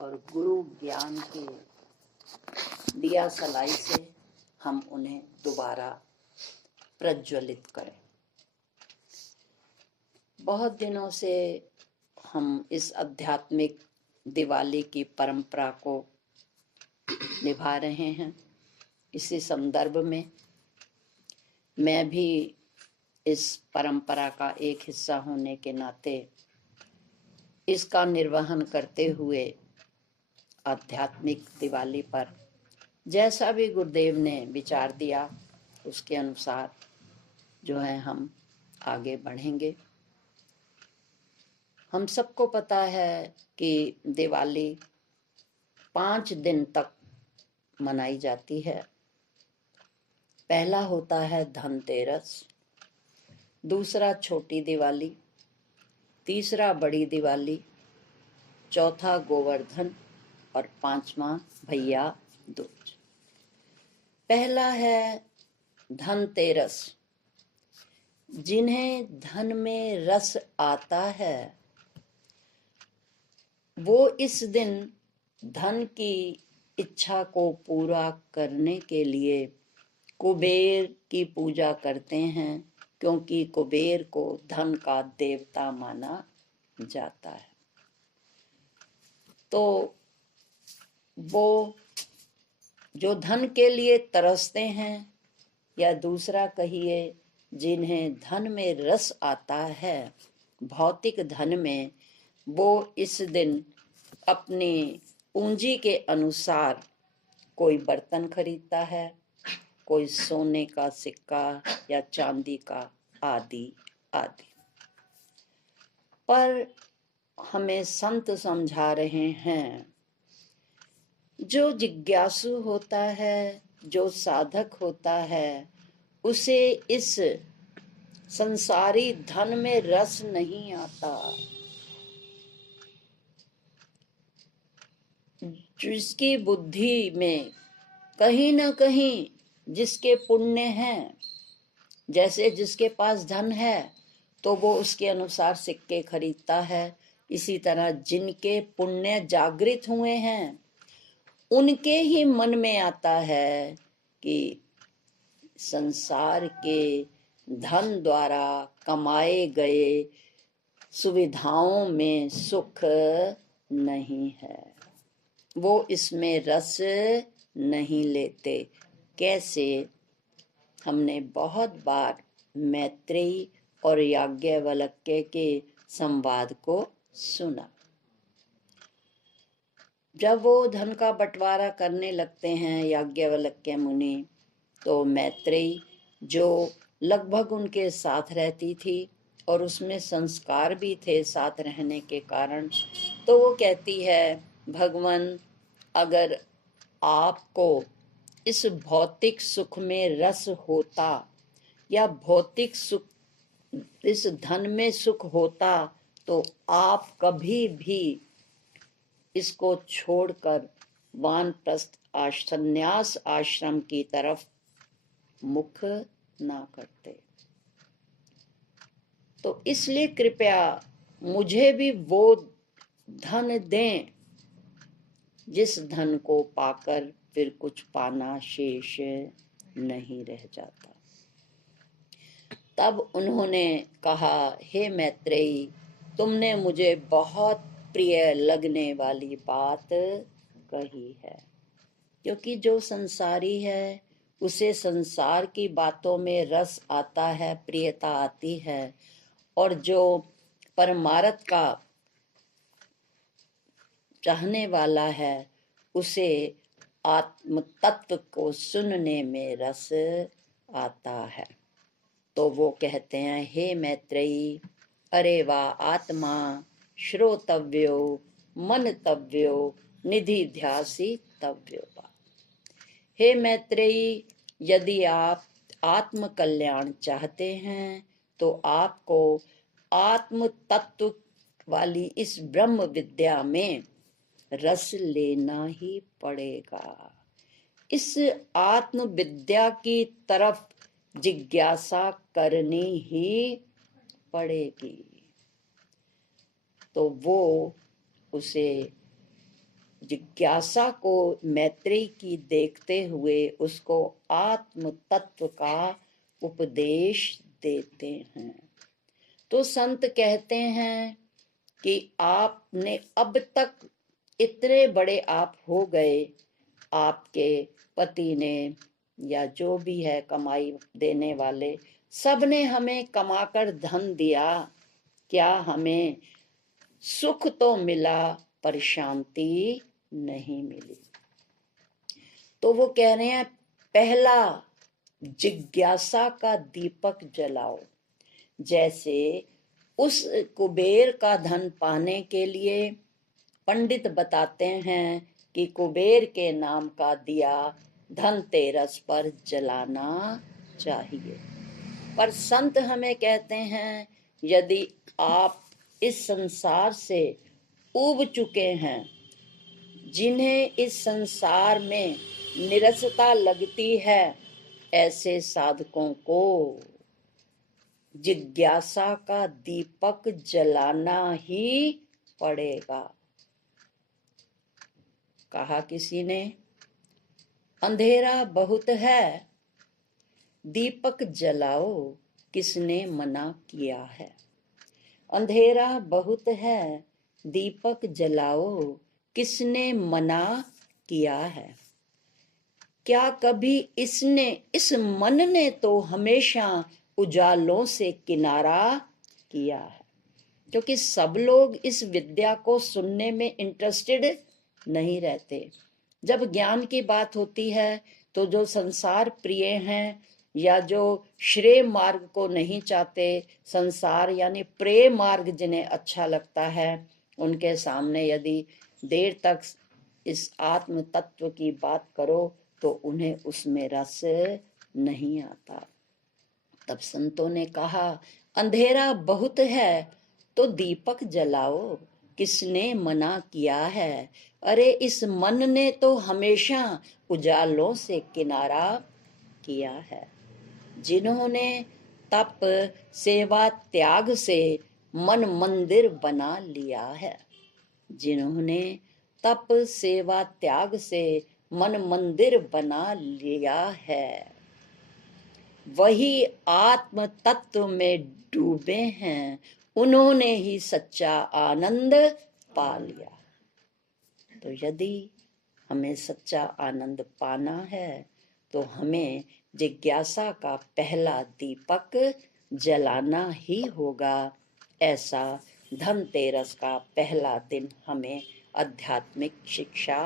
और गुरु ज्ञान के दिया सलाई से हम उन्हें दोबारा प्रज्वलित करें। बहुत दिनों से हम इस आध्यात्मिक दिवाली की परंपरा को निभा रहे हैं। इसी संदर्भ में मैं भी इस परंपरा का एक हिस्सा होने के नाते इसका निर्वहन करते हुए आध्यात्मिक दिवाली पर जैसा भी गुरुदेव ने विचार दिया उसके अनुसार जो है हम आगे बढ़ेंगे। हम सबको पता है कि दिवाली 5 दिन तक मनाई जाती है। पहला होता है धनतेरस, दूसरा छोटी दिवाली, तीसरा बड़ी दिवाली, चौथा गोवर्धन और पांचवा भैया दूज। पहला है धनतेरस। जिन्हें धन में रस आता है वो इस दिन धन की इच्छा को पूरा करने के लिए कुबेर की पूजा करते हैं, क्योंकि कुबेर को धन का देवता माना जाता है। तो वो जो धन के लिए तरसते हैं, या दूसरा कहिए जिन्हें धन में रस आता है, भौतिक धन में, वो इस दिन अपनी पूंजी के अनुसार कोई बर्तन खरीदता है, कोई सोने का सिक्का या चांदी का आदि आदि। पर हमें संत समझा रहे हैं, जो जिज्ञासु होता है, जो साधक होता है, उसे इस संसारी धन में रस नहीं आता। जिसकी बुद्धि में कहीं ना कहीं जिसके पुण्य हैं, जैसे जिसके पास धन है तो वो उसके अनुसार सिक्के खरीदता है, इसी तरह जिनके पुण्य जागृत हुए हैं उनके ही मन में आता है कि संसार के धन द्वारा कमाए गए सुविधाओं में सुख नहीं है, वो इसमें रस नहीं लेते। कैसे? हमने बहुत बार मैत्रेयी और याज्ञवल्क्य के संवाद को सुना। जब वो धन का बंटवारा करने लगते हैं याज्ञवल्क्य मुनि, तो मैत्रेयी जो लगभग उनके साथ रहती थी और उसमें संस्कार भी थे साथ रहने के कारण, तो वो कहती है, भगवान, अगर आपको इस भौतिक सुख में रस होता या भौतिक सुख, इस धन में सुख होता, तो आप कभी भी इसको छोड़कर वानप्रस्थ संन्यास आश्रम की तरफ मुख ना करते। तो इसलिए कृपया मुझे भी वो धन दें जिस धन को पाकर फिर कुछ पाना शेष नहीं रह जाता। तब उन्होंने कहा, हे मैत्रेयी, तुमने मुझे बहुत प्रिय लगने वाली बात कही है, क्योंकि जो संसारी है उसे संसार की बातों में रस आता है, प्रियता आती है, और जो परमार्थ का चाहने वाला है उसे आत्म तत्व को सुनने में रस आता है। तो वो कहते हैं, हे मैत्रेयी, अरे वाह, आत्मा श्रोतव्यो मनतव्यो निधिध्यासी तव्यो। हे मैत्रेयी, यदि आप आत्म कल्याण चाहते हैं तो आपको आत्म तत्व वाली इस ब्रह्म विद्या में रस लेना ही पड़ेगा। इस आत्म विद्या की तरफ जिज्ञासा करनी ही पड़ेगी। तो वो उसे जिज्ञासा को मैत्रेयी की देखते हुए उसको आत्म तत्व का उपदेश देते हैं। तो संत कहते हैं कि आपने अब तक इतने बड़े आप हो गए, आपके पति ने या जो भी है कमाई देने वाले, सब ने हमें कमाकर धन दिया, क्या हमें सुख तो मिला पर शांति नहीं मिली। तो वो कह रहे हैं पहला जिज्ञासा का दीपक जलाओ। जैसे उस कुबेर का धन पाने के लिए पंडित बताते हैं कि कुबेर के नाम का दिया धनतेरस पर जलाना चाहिए, पर संत हमें कहते हैं यदि आप इस संसार से ऊब चुके हैं, जिन्हें इस संसार में निरसता लगती है, ऐसे साधकों को जिज्ञासा का दीपक जलाना ही पड़ेगा। कहा किसी ने, अंधेरा बहुत है दीपक जलाओ, किसने मना किया है। अंधेरा बहुत है दीपक जलाओ, किसने मना किया है। क्या कभी इस मन ने तो हमेशा उजालों से किनारा किया है। क्योंकि सब लोग इस विद्या को सुनने में इंटरेस्टेड नहीं रहते। जब ज्ञान की बात होती है तो जो संसार प्रिय हैं या जो श्रेय मार्ग को नहीं चाहते, संसार यानी प्रेम मार्ग जिन्हें अच्छा लगता है, उनके सामने यदि देर तक इस आत्म तत्व की बात करो तो उन्हें उसमें रस नहीं आता। तब संतों ने कहा अंधेरा बहुत है तो दीपक जलाओ, किसने मना किया है। अरे इस मन ने तो हमेशा उजालों से किनारा किया है। जिन्होंने तप सेवा त्याग से मन मंदिर बना लिया है, जिन्होंने तप सेवा त्याग से मन मंदिर बना लिया है, वही आत्म तत्व में डूबे हैं, उन्होंने ही सच्चा आनंद पा लिया। तो यदि हमें सच्चा आनंद पाना है तो हमें जिज्ञासा का पहला दीपक जलाना ही होगा। ऐसा धनतेरस का पहला दिन हमें आध्यात्मिक शिक्षा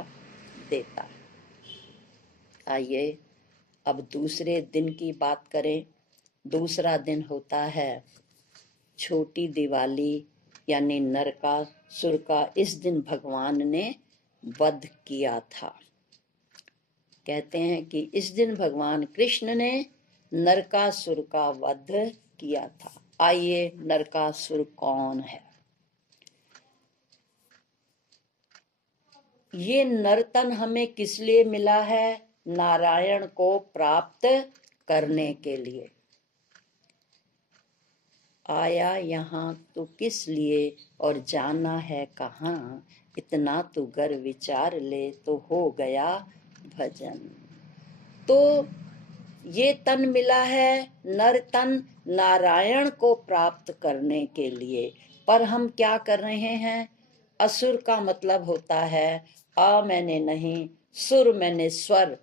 देता है। आइए अब दूसरे दिन की बात करें। दूसरा दिन होता है छोटी दिवाली यानी नरकासुर का। इस दिन भगवान ने वध किया था। कहते हैं कि इस दिन भगवान कृष्ण ने नरकासुर का वध किया था। आइए नरकासुर कौन है। ये नरतन हमें किस लिए मिला है? नारायण को प्राप्त करने के लिए। आया यहाँ तो किस लिए और जाना है कहाँ, इतना तू गर विचार ले तो हो गया भजन। तो ये तन मिला है नर तन नारायण को प्राप्त करने के लिए, पर हम क्या कर रहे हैं? असुर का मतलब होता है आ मैंने नहीं, सुर मैंने स्वर,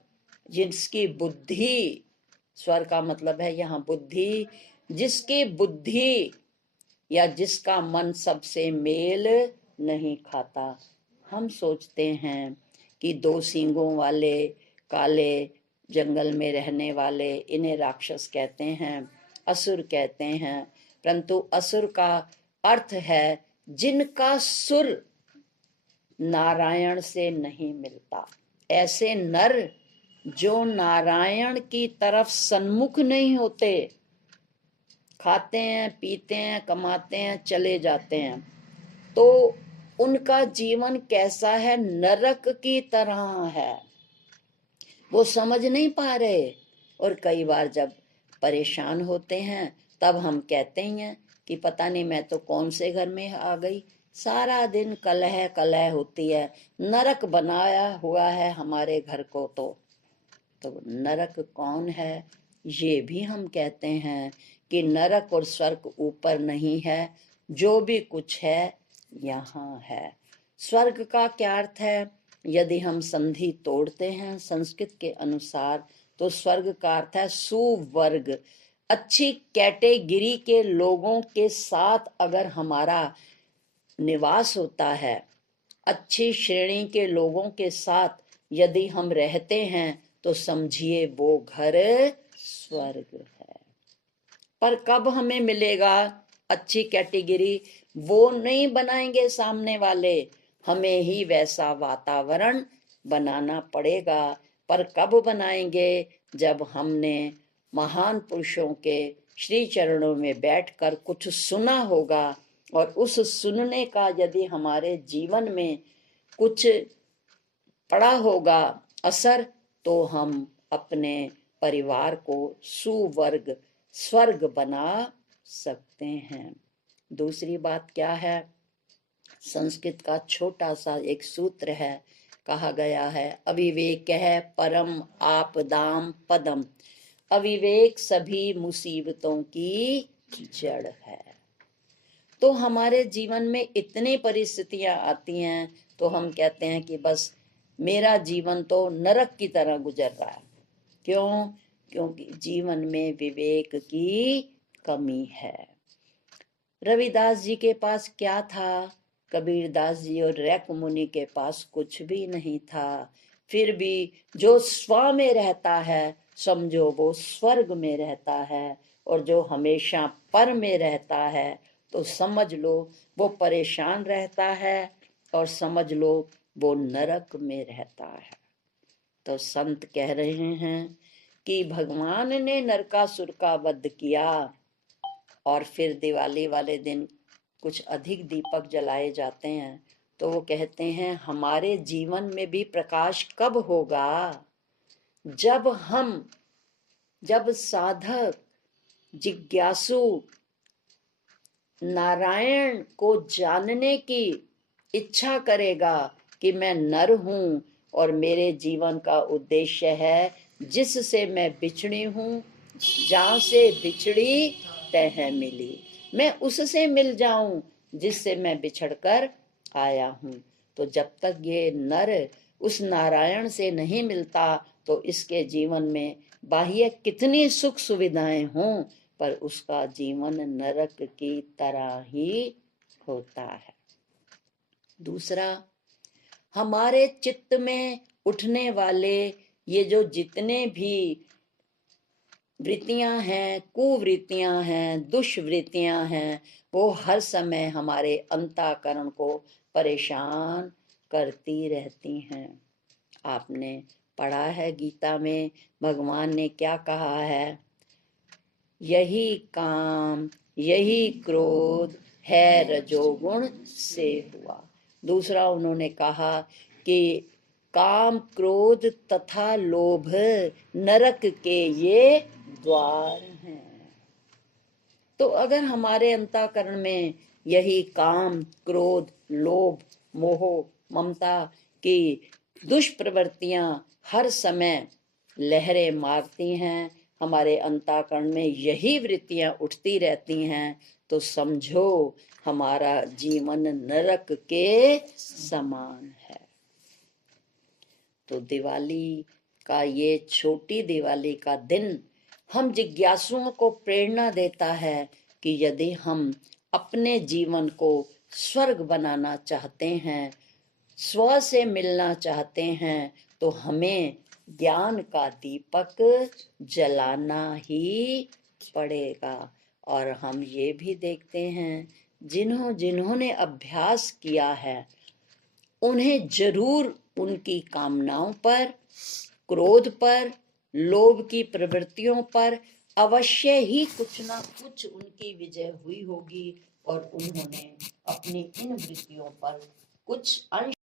जिसकी बुद्धि, स्वर का मतलब है यहाँ बुद्धि, जिसकी बुद्धि या जिसका मन सबसे मेल नहीं खाता। हम सोचते हैं कि दो सींगों वाले काले जंगल में रहने वाले, इन्हें राक्षस कहते हैं, असुर कहते हैं। परंतु असुर का अर्थ है जिनका सुर नारायण से नहीं मिलता। ऐसे नर जो नारायण की तरफ सन्मुख नहीं होते, खाते हैं पीते हैं कमाते हैं चले जाते हैं, तो उनका जीवन कैसा है? नरक की तरह है। वो समझ नहीं पा रहे। और कई बार जब परेशान होते हैं तब हम कहते हैं कि पता नहीं मैं तो कौन से घर में आ गई, सारा दिन कलह कलह होती है, नरक बनाया हुआ है हमारे घर को। तो नरक कौन है? ये भी हम कहते हैं कि नरक और स्वर्ग ऊपर नहीं है, जो भी कुछ है यहाँ है। स्वर्ग का क्या अर्थ है? यदि हम संधि तोड़ते हैं संस्कृत के अनुसार, तो स्वर्ग का अर्थ है सुवर्ग। अच्छी कैटेगरी के लोगों के साथ अगर हमारा निवास होता है, अच्छी श्रेणी के लोगों के साथ यदि हम रहते हैं, तो समझिए वो घर स्वर्ग है। पर कब हमें मिलेगा अच्छी कैटेगरी? वो नहीं बनाएंगे सामने वाले, हमें ही वैसा वातावरण बनाना पड़ेगा। पर कब बनाएंगे? जब हमने महान पुरुषों के श्री चरणों में बैठकर कुछ सुना होगा, और उस सुनने का यदि हमारे जीवन में कुछ पड़ा होगा असर, तो हम अपने परिवार को सुवर्ग स्वर्ग बना सकते हैं। दूसरी बात क्या है? संस्कृत का छोटा सा एक सूत्र है, कहा गया है अविवेक है परम आपदाम पदम। अविवेक सभी मुसीबतों की जड़ है। तो हमारे जीवन में इतनी परिस्थितियां आती हैं, तो हम कहते हैं कि बस मेरा जीवन तो नरक की तरह गुजर रहा है। क्यों? क्योंकि जीवन में विवेक की कमी है। रविदास जी के पास क्या था? कबीरदास जी और रैक मुनि के पास कुछ भी नहीं था। फिर भी जो स्व में रहता है, समझो वो स्वर्ग में रहता है। और जो हमेशा पर में रहता है, तो समझ लो वो परेशान रहता है, और समझ लो वो नरक में रहता है। तो संत कह रहे हैं कि भगवान ने नरकासुर का वध किया, और फिर दिवाली वाले दिन कुछ अधिक दीपक जलाए जाते हैं। तो वो कहते हैं हमारे जीवन में भी प्रकाश कब होगा? जब साधक जिज्ञासु नारायण को जानने की इच्छा करेगा कि मैं नर हूं, और मेरे जीवन का उद्देश्य है जिससे मैं बिछड़ी हूं, जहां से बिछड़ी तह मिली, मैं उससे मिल जाऊं जिससे मैं बिछड़कर आया हूं। तो जब तक ये नर उस नारायण से नहीं मिलता, तो इसके जीवन में बाह्य कितनी सुख सुविधाएं हों, पर उसका जीवन नरक की तरह ही होता है। दूसरा, हमारे चित्त में उठने वाले ये जो जितने भी वृत्तियां हैं, कुवृत्तियां हैं, दुष्वृत्तियां हैं, वो हर समय हमारे अंतःकरण को परेशान करती रहती हैं। आपने पढ़ा है गीता में भगवान ने क्या कहा है? यही काम यही क्रोध है रजोगुण से हुआ। दूसरा उन्होंने कहा कि काम क्रोध तथा लोभ नरक के ये द्वार हैं। तो अगर हमारे अंतःकरण में यही काम क्रोध लोभ मोह ममता की दुष्प्रवृत्तियां हर समय लहरें मारती हैं, हमारे अंतःकरण में यही वृत्तियां उठती रहती हैं, तो समझो हमारा जीवन नरक के समान है। तो दिवाली का ये छोटी दिवाली का दिन हम जिज्ञासुओं को प्रेरणा देता है कि यदि हम अपने जीवन को स्वर्ग बनाना चाहते हैं, स्व से मिलना चाहते हैं, तो हमें ज्ञान का दीपक जलाना ही पड़ेगा। और हम ये भी देखते हैं जिन्होंने अभ्यास किया है, उन्हें जरूर उनकी कामनाओं पर, क्रोध पर, लोभ की प्रवृत्तियों पर अवश्य ही कुछ ना कुछ उनकी विजय हुई होगी, और उन्होंने अपनी इन वृत्तियों पर कुछ अंश